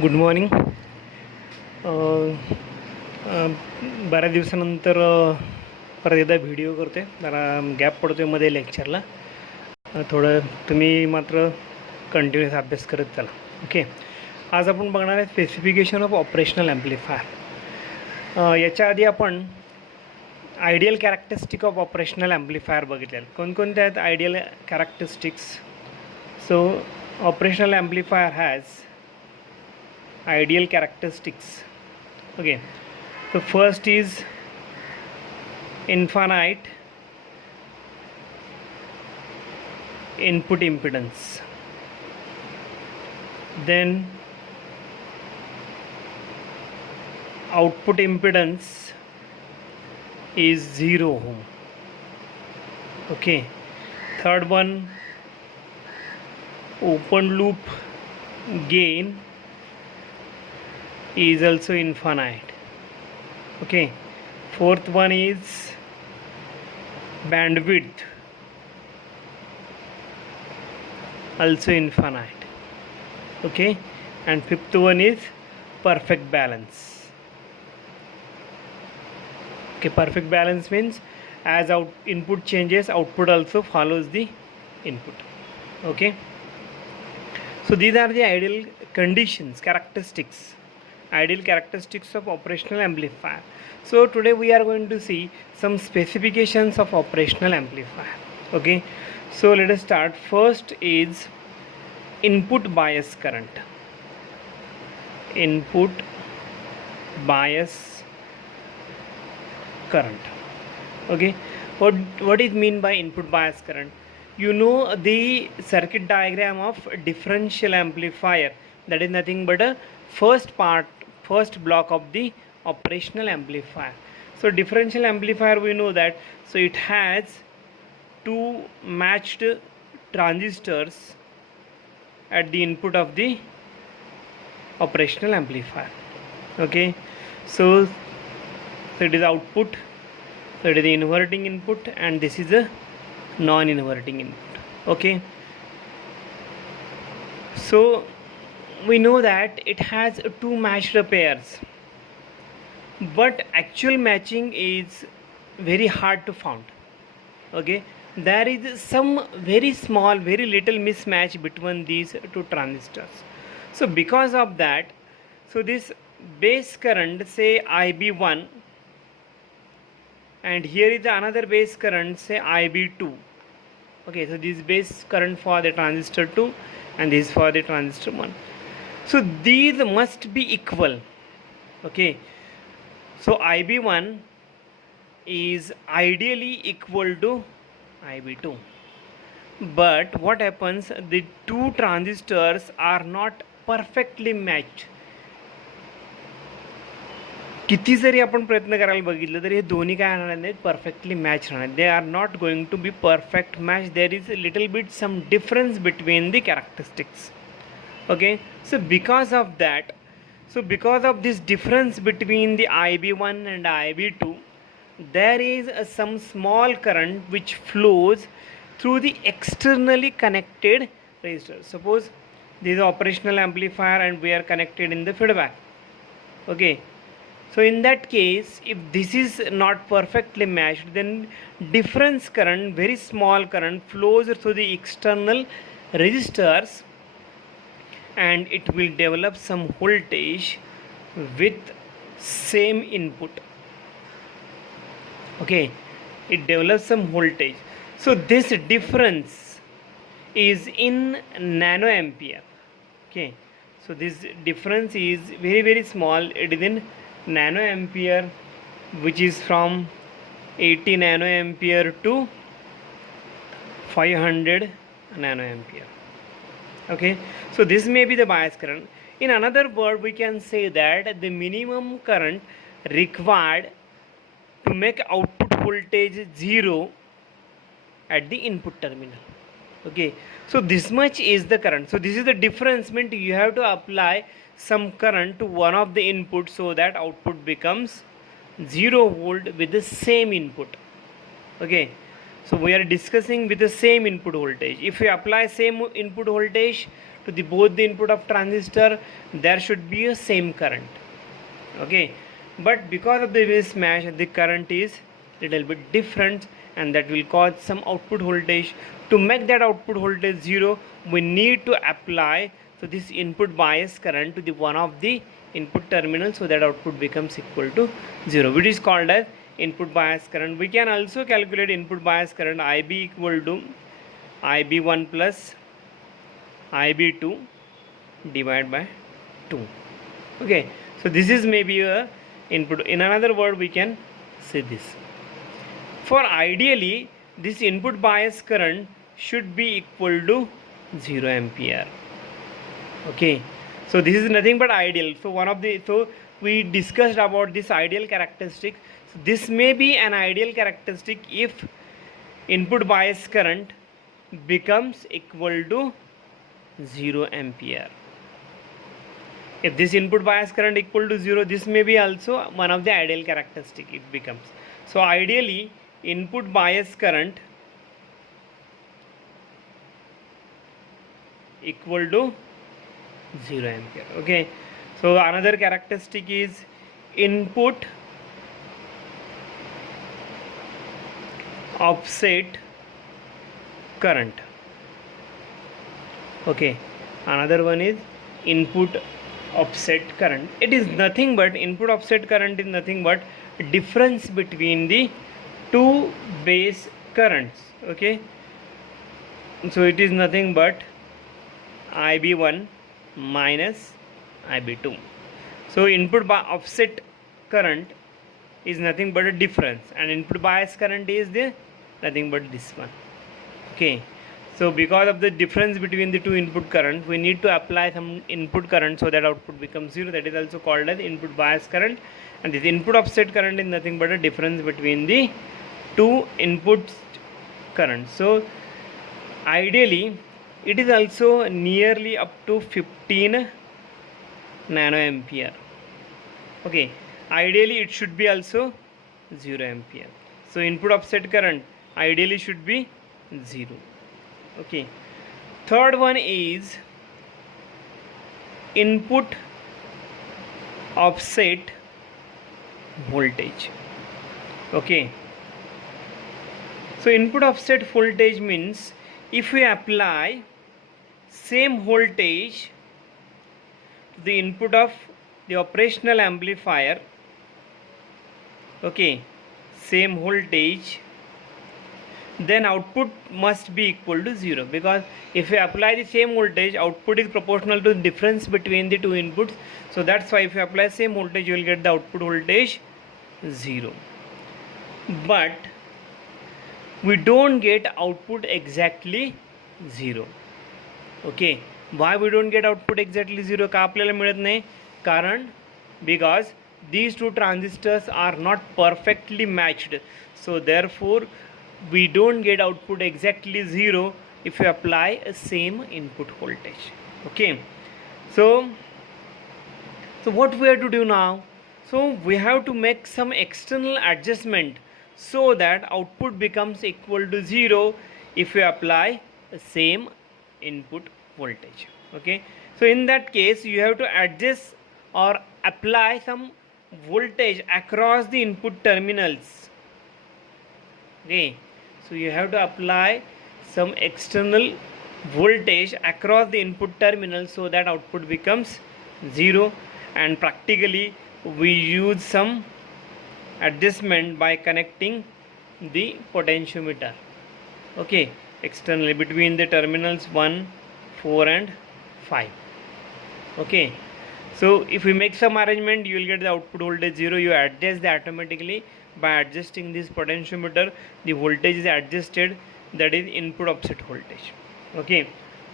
Good morning. बऱ्याच दिवसानंतर परत एकदा व्हिडिओ करतो आहे. जरा गॅप पडतो आहे मध्ये लेक्चरला. थोडं तुम्ही मात्र कंटिन्युअस अभ्यास करत चला. ओके, आज आपण बघणार आहे स्पेसिफिकेशन ऑफ ऑपरेशनल ॲम्प्लिफायर. याच्या आधी आपण ideal characteristic of operational amplifier बघितले. कोणकोणत्या आहेत ideal characteristics? So operational amplifier has ideal characteristics. Okay, so first is infinite input impedance, then output impedance is 0 ohm. Okay, third one, open loop gain is also infinite. Okay, fourth one is bandwidth, also infinite. Okay, and fifth one is perfect balance. Okay, perfect balance means as input changes, output also follows the input. Okay, so these are the ideal conditions, ideal characteristics of operational amplifier. So today we are going to see some specifications of operational amplifier. Okay, so let us start. First is input bias current. Input bias current. Okay, what is mean by input bias current? You know the circuit diagram of differential amplifier, that is nothing but a first block of the operational amplifier. So differential amplifier, we know that, so it has two matched transistors at the input of the operational amplifier. Okay, so it is output, so it is the inverting input, and this is a non-inverting input. Okay, so we know that it has two matched pairs, but actual matching is very hard to find. Okay, there is some very small, very little mismatch between these two transistors. So because of that, so this base current, say IB1, and here is another base current, say IB2. Okay, so this base current for the transistor 2 and this for the transistor 1. So these must be equal. Okay, so IB1 is ideally equal to IB2, but what happens, the two transistors are not perfectly matched. किती जरी आपण प्रयत्न करायला बघितलं तरी हे दोन्ही काय राहणार नाहीत, परफेक्टली मॅच राहणार. They are not going to be perfect match. There is little bit some difference between the characteristics. Okay, so because of this difference between the IB1 and IB2, there is some small current which flows through the externally connected resistor. Suppose this is operational amplifier and we are connected in the feedback. Okay, so in that case, if this is not perfectly matched, then difference current, very small current, flows through the external resistors, and it will develop some voltage with same input. Okay, it develops some voltage. So this difference is in nanoampere. Okay, so this difference is very, very small. It is in nanoampere, which is from 80 nanoampere to 500 nanoampere. Okay, so this may be the bias current. In another word, we can say that the minimum current required to make output voltage 0 at the input terminal. Okay, so this much is the current. So this is the difference, meant you have to apply some current to one of the inputs so that output becomes 0 volt with the same input. Okay, so we are discussing with the same input voltage. If we apply same input voltage to the both the input of transistor, there should be a same current. Okay, but because of the mismatch, the current is little bit different, and that will cause some output voltage. To make that output voltage 0, we need to apply this input bias current to the one of the input terminal, so that output becomes equal to 0, which is called as input bias current. We can also calculate input bias current IB equal to IB1 plus IB2 divided by 2. Okay, so this is maybe a input. In another word, we can say this. For ideally, this input bias current should be equal to 0 ampere. Okay, so this is nothing but ideal. So we discussed about this ideal characteristic. So this may be an ideal characteristic if input bias current becomes equal to 0 ampere. If this input bias current equal to 0, this may be also one of the ideal characteristic it becomes. So ideally, input bias current equal to 0 ampere. Okay, so another characteristic is input offset current. Okay, another one is input offset current. It is nothing but input offset current is nothing but difference between the two base currents. Okay, so it is nothing but IB1 minus IB2. So input offset current is nothing but a difference, and input bias current is the nothing but this one. Okay, so because of the difference between the two input currents, we need to apply some input current so that output becomes 0. That is also called as input bias current, and this input offset current is nothing but a difference between the two input currents. So ideally, it is also nearly up to 15 nanoampere. Okay, ideally it should be also 0 ampere. So input offset current ideally should be 0. Okay, third one is input offset voltage. Okay, so input offset voltage means if we apply same voltage to the input of the operational amplifier, okay, same voltage, then output must be equal to 0, because if we apply the same voltage, output is proportional to the difference between the two inputs. So that's why if you apply same voltage, you will get the output voltage 0. But we don't get output exactly 0. Okay, why we don't get output exactly 0? का आपल्याला मिळत नाही? कारण because these two transistors are not perfectly matched, so therefore we don't get output exactly 0 if you apply a same input voltage. Okay, so what we have to do now? So we have to make some external adjustment so that output becomes equal to 0 if we apply the same input voltage. Okay, so in that case you have to adjust or apply some voltage across the input terminals. Okay, so you have to apply some external voltage across the input terminal so that output becomes 0, and practically we use some adjustment by connecting the potentiometer, okay, externally between the terminals 1, 4 and 5. Okay, so if we make some arrangement, you will get the output voltage 0. You adjust that automatically by adjusting this potentiometer. The voltage is adjusted, that is input offset voltage. Okay,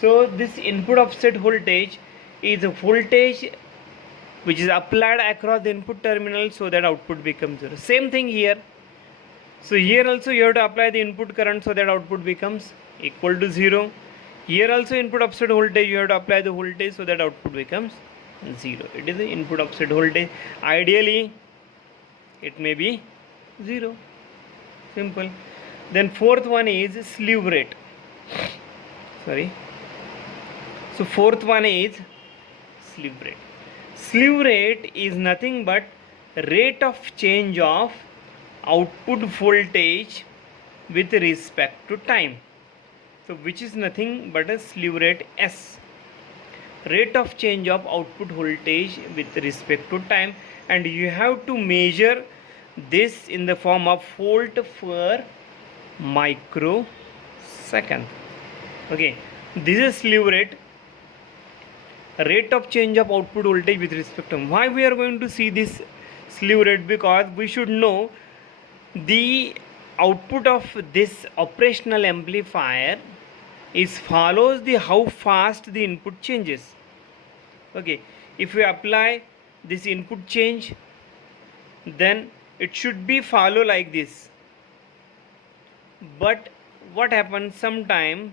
so this input offset voltage is a voltage which is applied across the input terminal so that output becomes 0. Same thing here. So here also you have to apply the input current so that output becomes equal to 0. Here also input offset voltage, you have to apply the voltage so that output becomes 0. It is the input offset voltage. Ideally it may be 0. Simple. Then fourth one is slew rate. So fourth one is slew rate. Slew rate is nothing but rate of change of output voltage with respect to time. So which is nothing but a slew rate S. Rate of change of output voltage with respect to time, and you have to measure this in the form of volt per microsecond. Okay, this is slew rate, rate of change of output voltage with respect to time. Why we are going to see this slew rate? Because we should know the output of this operational amplifier is follows the how fast the input changes. Okay, if we apply this input change, then it should be follow like this. But what happens sometime,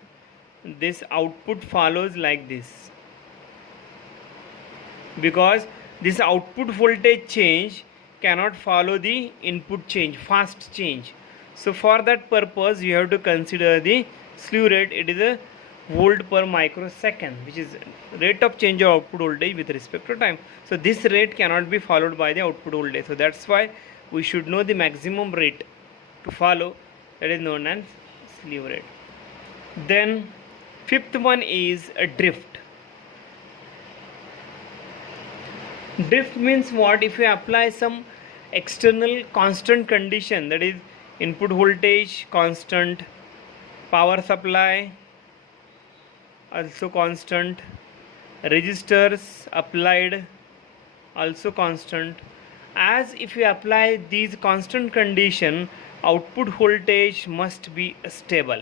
this output follows like this, because this output voltage change cannot follow the input change, fast change. So for that purpose you have to consider the slew rate. It is a volt per microsecond, which is rate of change of output voltage with respect to time. So this rate cannot be followed by the output voltage. So that's why we should know the maximum rate to follow, that is known as slew rate. Then fifth one is a drift. Drift means what? If you apply some external constant condition, that is input voltage constant, power supply also constant, resistors applied also constant. As if you apply these constant condition, output voltage must be stable.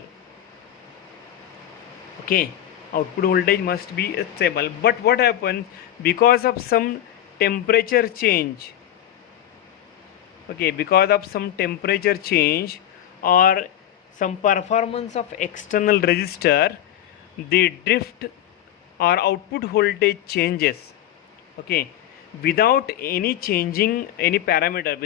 Okay, output voltage must be stable. But what happens, because of some temperature change, okay, because of some temperature change or some performance of external resistor, the drift or output voltage changes. Okay, without any changing any parameter,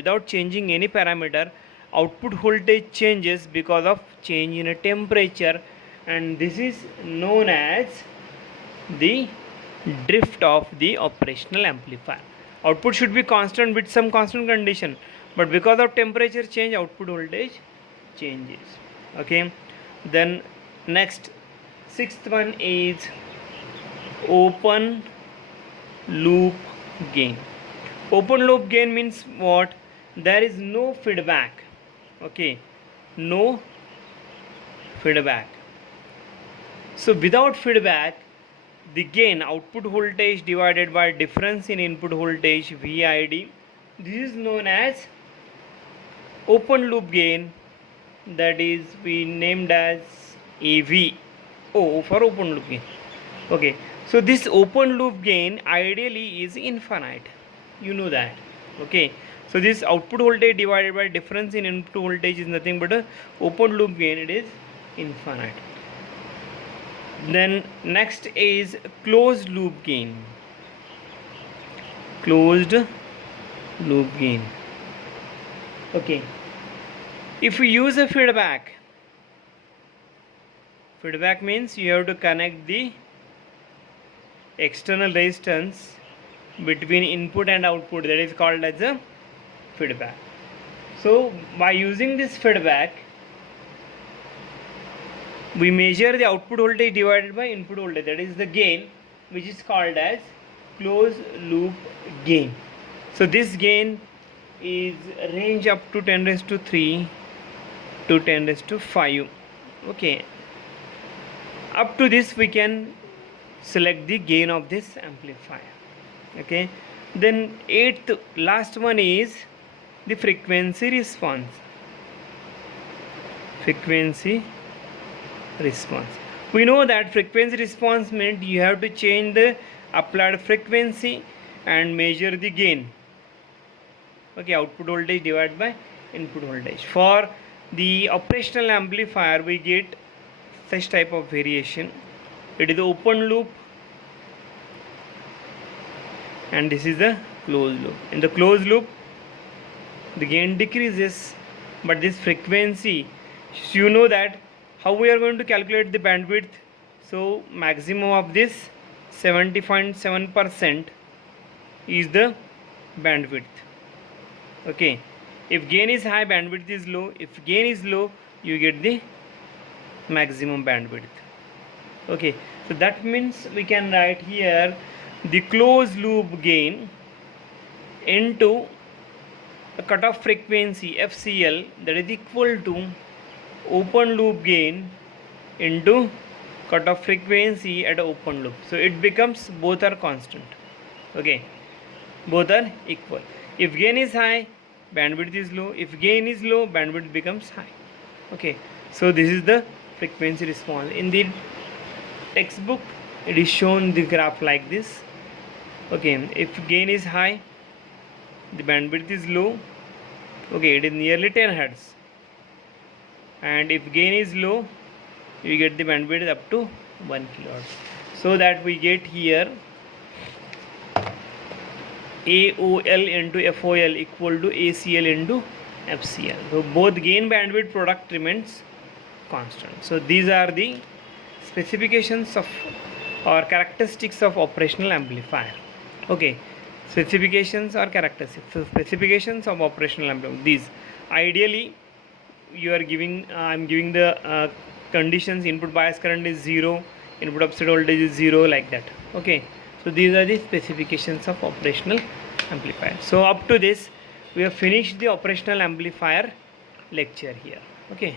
output voltage changes because of change in a temperature, and this is known as the drift of the operational amplifier. Output should be constant with some constant condition, but because of temperature change, output voltage changes. Okay, then next, sixth one is open loop gain. Open loop gain means what? There is no feedback. Okay, no feedback. So without feedback, the gain, output voltage divided by difference in input voltage, VID, this is known as open loop gain, that is we named as AV. For open loop gain. Okay, so this open loop gain ideally is infinite, you know that. Okay, so this output voltage divided by difference in input voltage is nothing but a open loop gain, it is infinite. Then next is closed loop gain. Closed loop gain. Okay, if we use a feedback means you have to connect the external resistance between input and output, that is called as a feedback. So by using this feedback, we measure the output voltage divided by input voltage, that is the gain, which is called as closed loop gain. So this gain is range up to 10⁻³ to 10⁻⁵. Okay, up to this we can select the gain of this amplifier. Okay, then eighth, last one is the frequency response. Frequency response. We know that frequency response meant you have to change the applied frequency and measure the gain. Okay, output voltage divided by input voltage. For the operational amplifier we get such type of variation. It is the open loop and this is the closed loop. In the closed loop the gain decreases, but this frequency, you know that how we are going to calculate the bandwidth. So maximum of this 70.7% is the bandwidth. Okay, if gain is high, bandwidth is low. If gain is low, you get the maximum bandwidth. Okay, so that means we can write here the closed loop gain into a cutoff frequency FCL, that is equal to open loop gain into cutoff frequency at open loop. So it becomes both are constant. Okay, both are equal. If gain is high, bandwidth is low. If gain is low, bandwidth becomes high. Okay, so this is the frequency response. In the textbook it is shown the graph like this. Okay, if gain is high, the bandwidth is low. Okay, it is nearly 10 Hz. And if gain is low, you get the bandwidth up to 1 kilohertz. So that we get here AOL into FOL equal to ACL into FCL. So both gain bandwidth product remains constant. So these are the specifications of or characteristics of operational amplifier. Okay, specifications or characteristics. So specifications of operational amplifier. These ideally you are giving. I'm giving the conditions. Input bias current is 0. Input offset voltage is 0, like that. Okay. So these are the specifications of operational amplifier. So up to this, we have finished the operational amplifier lecture here. Okay.